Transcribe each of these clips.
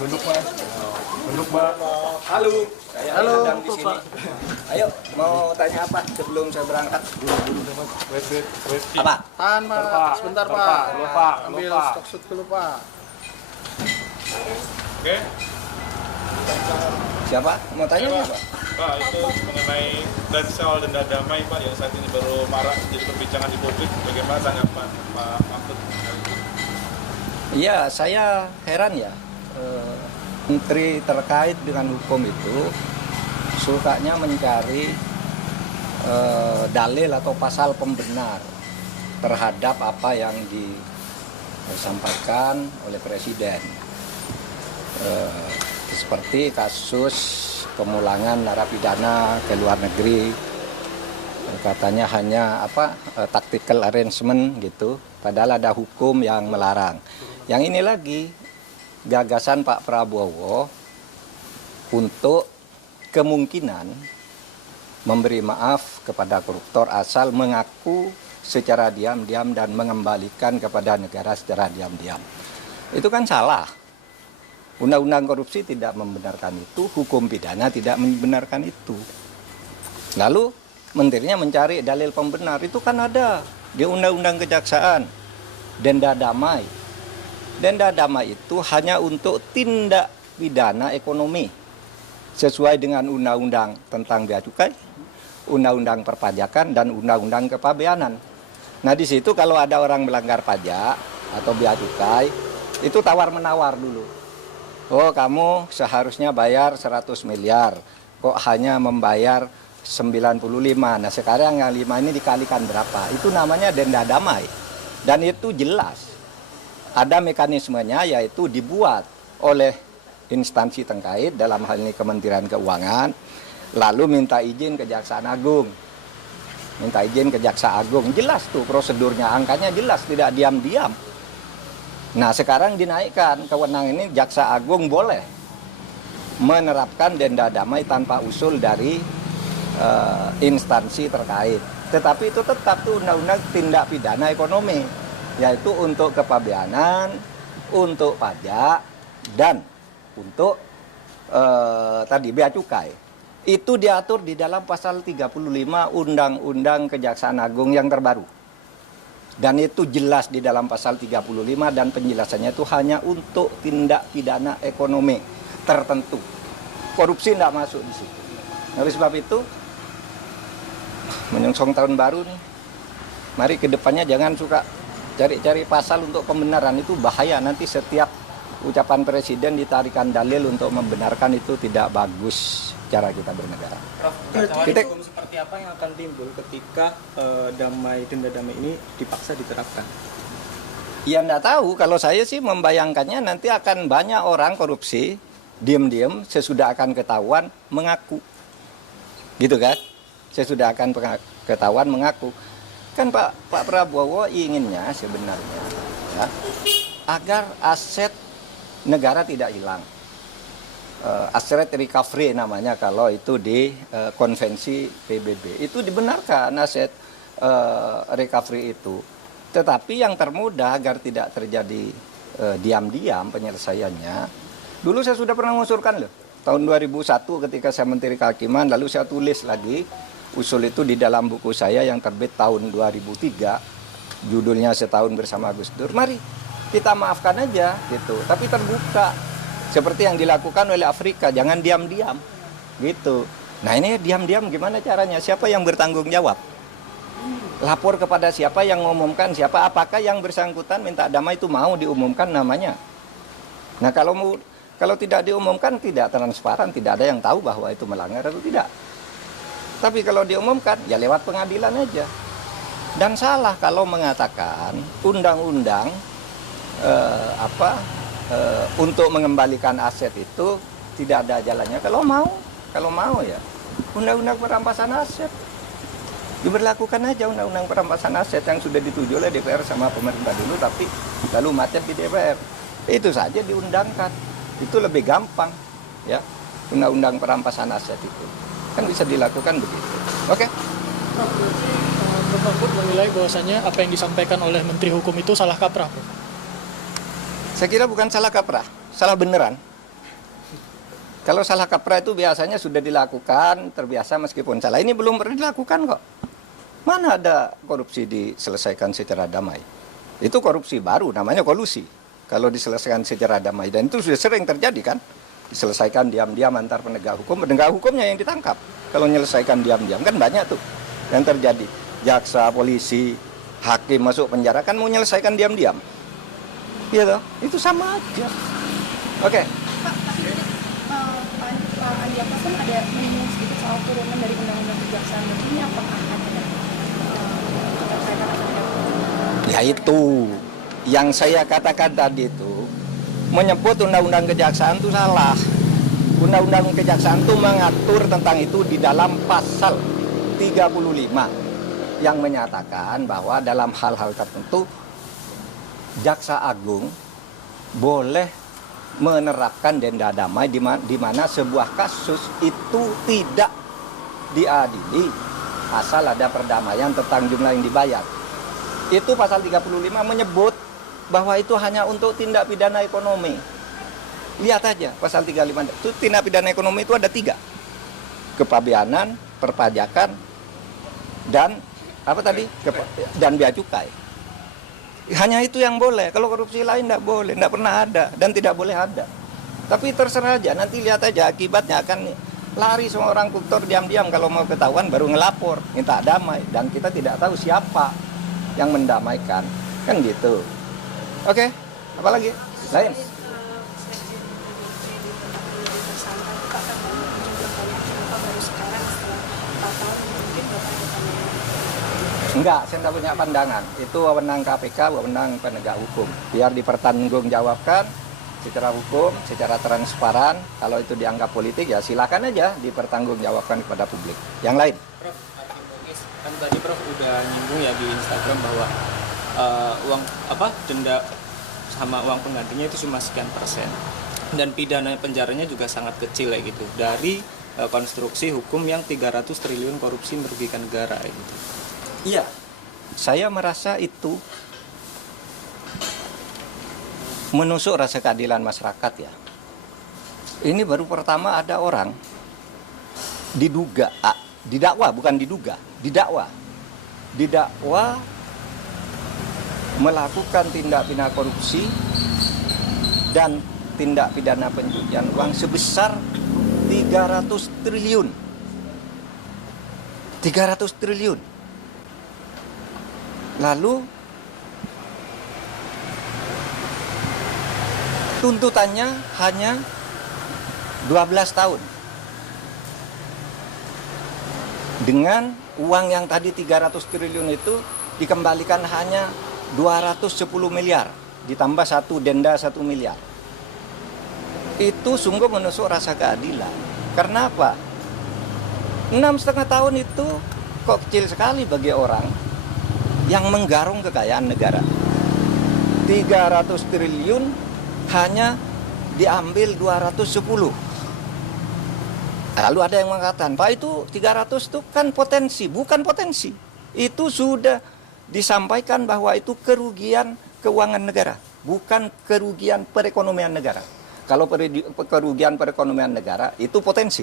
Duduk Mas. Duduk Mbak. Halo, saya Halo, sedang di sini. Ayo, mau tanya apa sebelum saya berangkat? Wait. Apa? Tahan Pak, sebentar Pak. Lupa. Ambil stok shoot dulu Pak. Oke. Siapa? Mau tanya Pak. apa? Pak, itu mengenai dan soal denda damai Pak yang saat ini baru marak jadi perbincangan di publik. Bagaimana tanggapan Pak Mahfud? Iya, saya heran ya. Menteri terkait dengan hukum itu sukanya mencari dalil atau pasal pembenar terhadap apa yang disampaikan oleh Presiden. Seperti kasus pemulangan narapidana ke luar negeri, katanya hanya tactical arrangement gitu, padahal ada hukum yang melarang. Yang ini lagi gagasan Pak Prabowo untuk kemungkinan memberi maaf kepada koruptor asal mengaku secara diam-diam dan mengembalikan kepada negara secara diam-diam. Itu kan salah. Undang-undang korupsi tidak membenarkan itu, hukum pidana tidak membenarkan itu. Lalu menterinya mencari dalil pembenar, itu kan ada di Undang-Undang Kejaksaan, denda damai. Denda damai itu hanya untuk tindak pidana ekonomi sesuai dengan undang-undang tentang bea cukai, undang-undang perpajakan dan undang-undang kepabeanan. Nah, di situ kalau ada orang melanggar pajak atau bea cukai, itu tawar-menawar dulu. Oh, kamu seharusnya bayar 100 miliar, kok hanya membayar 95. Nah, sekarang yang 5 ini dikalikan berapa? Itu namanya denda damai. Dan itu jelas. Ada mekanismenya, yaitu dibuat oleh instansi terkait, dalam hal ini Kementerian Keuangan, lalu minta izin Kejaksaan Agung. Minta izin ke Jaksa Agung, jelas tuh prosedurnya, angkanya jelas, tidak diam-diam. Nah, sekarang dinaikkan kewenangan ini, Jaksa Agung boleh menerapkan denda damai tanpa usul dari instansi terkait. Tetapi itu tetap tuh undang-undang tindak pidana ekonomi, yaitu untuk kepabeanan, untuk pajak, dan untuk tadi bea cukai. Itu diatur di dalam pasal 35 Undang-Undang Kejaksaan Agung yang terbaru. Dan itu jelas di dalam pasal 35 dan penjelasannya itu hanya untuk tindak pidana ekonomi tertentu. Korupsi tidak masuk di situ. Oleh sebab itu, menyongsong tahun baru nih, mari ke depannya jangan suka cari-cari pasal untuk pembenaran, itu bahaya. Nanti setiap ucapan presiden ditarikan dalil untuk membenarkan, itu tidak bagus cara kita bernegara. Prof, hukum seperti apa yang akan timbul ketika denda damai ini dipaksa diterapkan? Ya enggak tahu, kalau saya sih membayangkannya nanti akan banyak orang korupsi, diam-diam sesudah akan ketahuan mengaku. Gitu kan? Sesudah akan ketahuan mengaku. Kan Pak Prabowo inginnya sebenarnya ya, agar aset negara tidak hilang. Asset recovery namanya kalau itu di konvensi PBB. Itu dibenarkan aset recovery itu. Tetapi yang termudah agar tidak terjadi diam-diam penyelesaiannya. Dulu saya sudah pernah mengusulkan loh. Tahun 2001 ketika saya Menteri Kehakiman, lalu saya tulis lagi usul itu di dalam buku saya yang terbit tahun 2003. Judulnya Setahun Bersama Gus Dur. Mari kita maafkan aja gitu. Tapi terbuka. Seperti yang dilakukan oleh Afrika, jangan diam-diam gitu. Nah, ini diam-diam gimana caranya? Siapa yang bertanggung jawab? Lapor kepada siapa yang mengumumkan siapa? Apakah yang bersangkutan minta damai itu mau diumumkan namanya? Nah, kalau tidak diumumkan, tidak transparan, tidak ada yang tahu bahwa itu melanggar atau tidak. Tapi kalau diumumkan, ya lewat pengadilan aja. Dan salah kalau mengatakan undang-undang untuk mengembalikan aset itu tidak ada jalannya. Kalau mau ya undang-undang perampasan aset diberlakukan aja, undang-undang perampasan aset yang sudah dituju oleh DPR sama pemerintah dulu, tapi lalu macet di DPR. Itu saja diundangkan, itu lebih gampang ya, undang-undang perampasan aset itu kan bisa dilakukan begitu. Oke? Prof Mahfud menilai bahwasanya apa yang disampaikan oleh Menteri Hukum itu salah kaprah, Prof. Saya kira bukan salah kaprah, salah beneran. Kalau salah kaprah itu biasanya sudah dilakukan, terbiasa meskipun salah. Ini belum pernah dilakukan kok. Mana ada korupsi diselesaikan secara damai? Itu korupsi baru, namanya kolusi. Kalau diselesaikan secara damai, dan itu sudah sering terjadi kan? Diselesaikan diam-diam antar penegak hukumnya yang ditangkap. Kalau menyelesaikan diam-diam kan banyak tuh yang terjadi. Jaksa, polisi, hakim masuk penjara kan mau menyelesaikan diam-diam. Iya toh? Itu sama aja. Oke. Pak Andi Apapun ada menyinggung sedikit soal turunan dari undang-undang kejaksaan. Ini apakah ada keterkaitan atau tidak? Ya itu yang saya katakan tadi itu menyebut undang-undang kejaksaan itu salah. Undang-undang kejaksaan itu mengatur tentang itu di dalam pasal 35 yang menyatakan bahwa dalam hal-hal tertentu Jaksa Agung boleh menerapkan denda damai di mana sebuah kasus itu tidak diadili asal ada perdamaian tentang jumlah yang dibayar. Itu pasal 35 menyebut bahwa itu hanya untuk tindak pidana ekonomi. Lihat aja pasal 35 itu tindak pidana ekonomi itu ada 3. Kepabeanan, perpajakan, dan apa tadi? Dan bea cukai. Hanya itu yang boleh. Kalau korupsi lain tidak boleh, tidak pernah ada dan tidak boleh ada. Tapi terserah aja, nanti lihat aja akibatnya akan lari semua orang koruptor diam-diam kalau mau ketahuan baru ngelapor, minta damai dan kita tidak tahu siapa yang mendamaikan. Kan gitu. Oke, apa lagi? Lain. Enggak, saya tidak punya pandangan. Itu wewenang KPK, wewenang penegak hukum. Biar dipertanggungjawabkan secara hukum, secara transparan. Kalau itu dianggap politik, ya silakan aja dipertanggungjawabkan kepada publik. Yang lain? Prof, kan tadi Prof udah nyinggung ya di Instagram bahwa uang denda sama uang penggantinya itu cuma sekian persen. Dan pidana penjaranya juga sangat kecil kayak gitu. Dari konstruksi hukum yang 300 triliun korupsi merugikan negara gitu. Iya, saya merasa itu menusuk rasa keadilan masyarakat ya. Ini baru pertama ada orang didakwa bukan diduga, didakwa melakukan tindak pidana korupsi dan tindak pidana pencucian uang sebesar 300 triliun. 300 triliun. Lalu tuntutannya hanya 12 tahun. Dengan uang yang tadi 300 triliun itu dikembalikan hanya 210 miliar. Ditambah denda 1 miliar. Itu sungguh menusuk rasa keadilan. Karena apa? 6,5 tahun itu kok kecil sekali bagi orang yang menggarung kekayaan negara. 300 triliun hanya diambil 210. Lalu ada yang mengatakan, Pak itu 300 itu kan potensi. Bukan potensi. Itu sudah disampaikan bahwa itu kerugian keuangan negara. Bukan kerugian perekonomian negara. Kalau kerugian perekonomian negara itu potensi.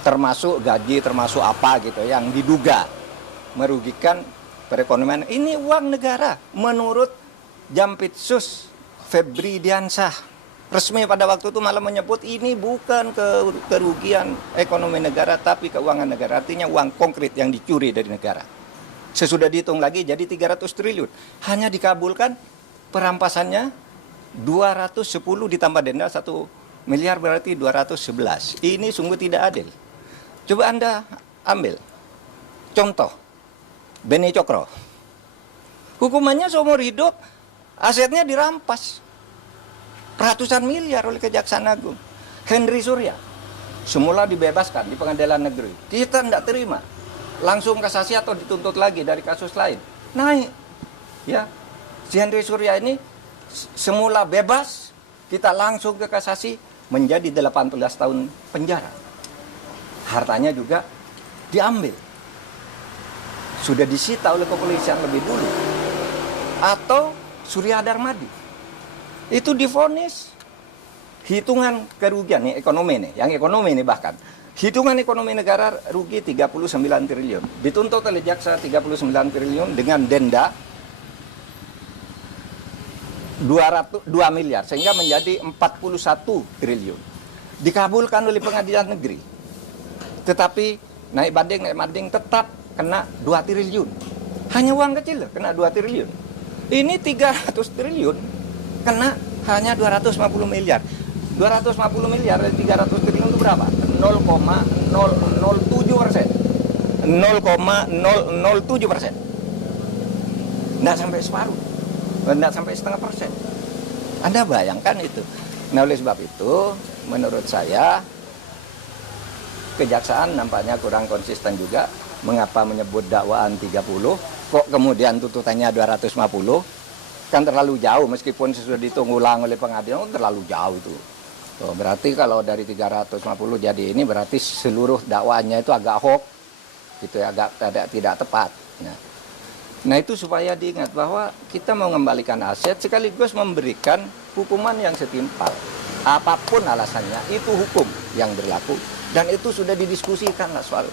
Termasuk gaji, termasuk apa gitu yang diduga merugikan perekonomian. Ini uang negara menurut Jampitsus Febri Diansah. Resmi pada waktu itu malah menyebut ini bukan kerugian ekonomi negara tapi keuangan negara. Artinya uang konkret yang dicuri dari negara. Sesudah dihitung lagi jadi 300 triliun. Hanya dikabulkan perampasannya 210 ditambah denda 1 miliar berarti 211. Ini sungguh tidak adil. Coba Anda ambil contoh Beni Cokro. Hukumannya seumur hidup, asetnya dirampas. Ratusan miliar oleh Kejaksaan Agung. Henry Surya, semula dibebaskan di pengadilan negeri. Kita tidak terima. Langsung kasasi atau dituntut lagi dari kasus lain. Naik. Ya. Si Henry Surya ini semula bebas, kita langsung ke kasasi menjadi 18 tahun penjara. Hartanya juga diambil. Sudah disita oleh kepolisian lebih dulu. Atau Surya Darmadi. Itu divonis hitungan kerugian nih ekonomi nih, yang ekonomi nih bahkan. Hitungan ekonomi negara rugi 39 triliun. Dituntut oleh jaksa 39 triliun dengan denda 2 miliar sehingga menjadi 41 triliun. Dikabulkan oleh pengadilan negeri. Tetapi naik banding tetap kena 2 triliun. Hanya uang kecil kena 2 triliun. Ini 300 triliun kena hanya 250 miliar. 250 miliar dari 300 triliun itu berapa? 0,007%. 0,007%. Nggak sampai separuh. Nggak sampai setengah persen. Anda bayangkan itu. Nah, oleh sebab itu, menurut saya, kejaksaan nampaknya kurang konsisten juga. Mengapa menyebut dakwaan 30, kok kemudian tuntutannya 250? Kan terlalu jauh, meskipun sudah dihitung ulang oleh pengadilan, terlalu jauh itu. Oh, berarti kalau dari 350 jadi ini berarti seluruh dakwaannya itu agak hoax, gitu ya, agak tidak tepat. Nah itu supaya diingat bahwa kita mau mengembalikan aset sekaligus memberikan hukuman yang setimpal. Apapun alasannya, itu hukum yang berlaku dan itu sudah didiskusikan lah soal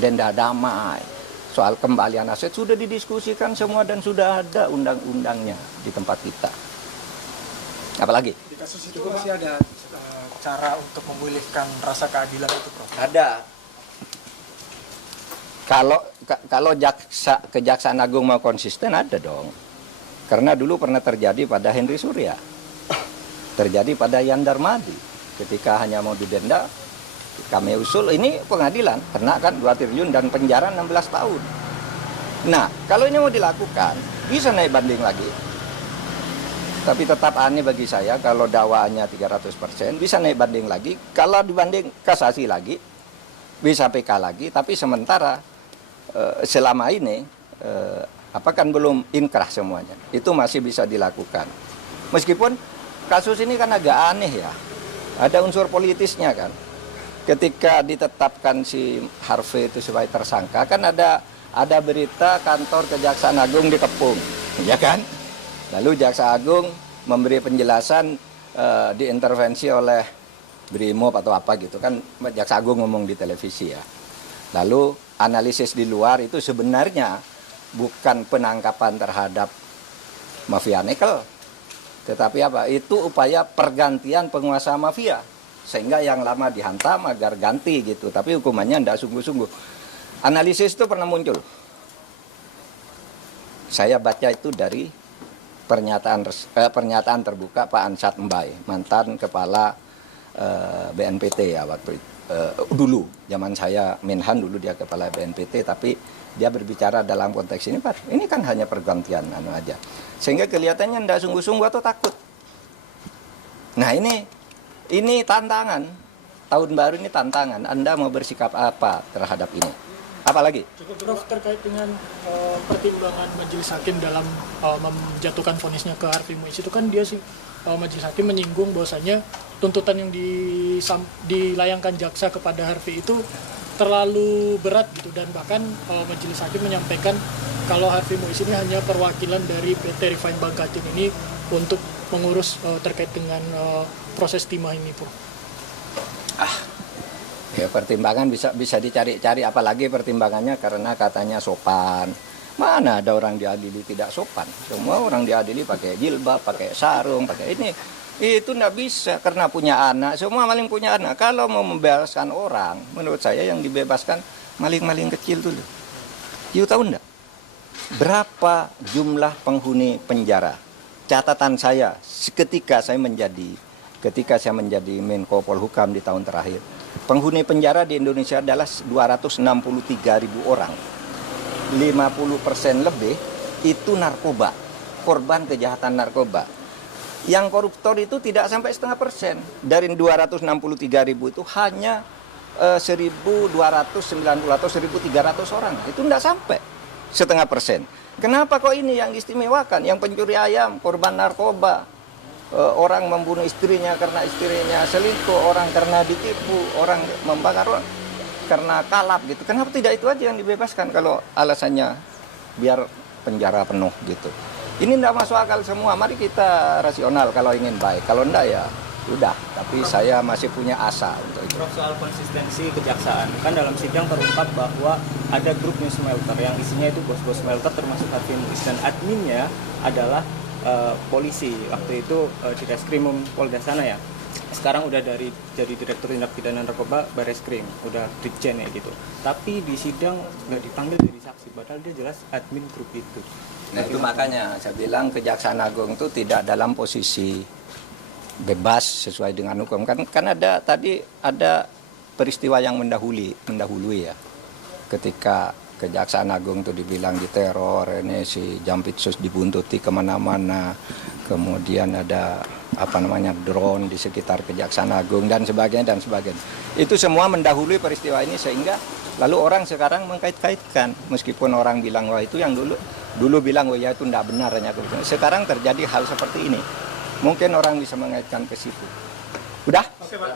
denda damai, soal kembalian aset sudah didiskusikan semua dan sudah ada undang-undangnya di tempat kita. Apalagi? Di kasus itu masih ada cara untuk memulihkan rasa keadilan itu, Prof? Ada. Kalau Kejaksaan Agung mau konsisten ada dong. Karena dulu pernah terjadi pada Henry Surya. Terjadi pada Yan Darmadi. Ketika hanya mau didenda, kami usul ini pengadilan. Kena kan 2 triliun dan penjara 16 tahun. Nah, kalau ini mau dilakukan, bisa naik banding lagi. Tapi tetap aneh bagi saya kalau dakwaannya 300%, bisa naik banding lagi. Kalau dibanding kasasi lagi, bisa PK lagi. Tapi sementara selama ini kan belum inkrah semuanya. Itu masih bisa dilakukan. Meskipun kasus ini kan agak aneh ya. Ada unsur politisnya kan. Ketika ditetapkan si Harvey itu sebagai tersangka, kan ada berita kantor Kejaksaan Agung dikepung, ya kan? Lalu Jaksa Agung memberi penjelasan diintervensi oleh Brimob atau apa gitu kan, Jaksa Agung ngomong di televisi ya. Lalu analisis di luar itu sebenarnya bukan penangkapan terhadap mafia nikel, tetapi apa? Itu upaya pergantian penguasa mafia sehingga yang lama dihantam agar ganti gitu. Tapi hukumannya tidak sungguh-sungguh. Analisis itu pernah muncul. Saya baca itu dari pernyataan terbuka Pak Ansat Mbai, mantan kepala BNPT ya waktu itu. Dulu zaman saya Menhan dulu dia kepala BNPT, tapi dia berbicara dalam konteks ini Pak, ini kan hanya pergantian aja. Sehingga kelihatannya tidak sungguh-sungguh atau takut. Nah, ini tantangan. Tahun baru ini tantangan. Anda mau bersikap apa terhadap ini? Apalagi? Prof, terkait dengan pertimbangan majelis hakim dalam menjatuhkan vonisnya ke Harvey Muiz itu kan dia sih majelis hakim menyinggung bahwasanya tuntutan yang dilayangkan jaksa kepada Harvey itu terlalu berat gitu, dan bahkan majelis hakim menyampaikan kalau Harvey Muiz ini hanya perwakilan dari PT Refine Bangkatin ini untuk mengurus terkait dengan proses timah ini, Prof. Ya, pertimbangan bisa dicari-cari, apalagi pertimbangannya karena katanya sopan. Mana ada orang diadili tidak sopan? Semua orang diadili pakai jilbab, pakai sarung, pakai ini. Itu tidak bisa karena punya anak. Semua maling punya anak. Kalau mau membebaskan orang, menurut saya yang dibebaskan maling-maling kecil dulu. You tahu enggak? Berapa jumlah penghuni penjara? Catatan saya ketika saya menjadi Menko Polhukam di tahun terakhir. Penghuni penjara di Indonesia adalah 263.000 orang. 50% lebih itu narkoba, korban kejahatan narkoba. Yang koruptor itu tidak sampai 0,5%. Dari 263.000 itu hanya 1.290 atau 1.300 orang. Itu tidak sampai 0,5%. Kenapa kok ini yang diistimewakan? Yang pencuri ayam, korban narkoba, orang membunuh istrinya karena istrinya selingkuh, orang karena ditipu, orang membakar orang karena kalap gitu. Kenapa tidak itu aja yang dibebaskan kalau alasannya biar penjara penuh gitu? Ini tidak masuk akal semua. Mari kita rasional kalau ingin baik. Kalau enggak ya udah. Tapi saya masih punya asa untuk itu. Prof, soal konsistensi kejaksaan, kan dalam sidang terungkap bahwa ada grup New Smelter yang isinya itu bos-bos smelter termasuk Harvey Muiz, dan adminnya adalah polisi. Waktu itu di Reskrimum Polda sana ya. Sekarang udah jadi Direktur Tindak Pidana Narkoba Bareskrim, udah Brigjen ya gitu. Tapi di sidang nggak dipanggil jadi saksi, padahal dia jelas admin grup itu. Nah itu makanya saya bilang Kejaksaan Agung itu tidak dalam posisi bebas sesuai dengan hukum. Kan ada peristiwa yang mendahului ya. Ketika Kejaksaan Agung itu dibilang diteror, ini si Jampitsus dibuntuti kemana-mana, kemudian ada drone di sekitar Kejaksaan Agung dan sebagainya. Itu semua mendahului peristiwa ini sehingga lalu orang sekarang mengkait-kaitkan, meskipun orang bilang wah itu yang dulu bilang oh ya itu tidak benar, sekarang terjadi hal seperti ini, mungkin orang bisa mengaitkan ke situ. Udah? Oke Pak.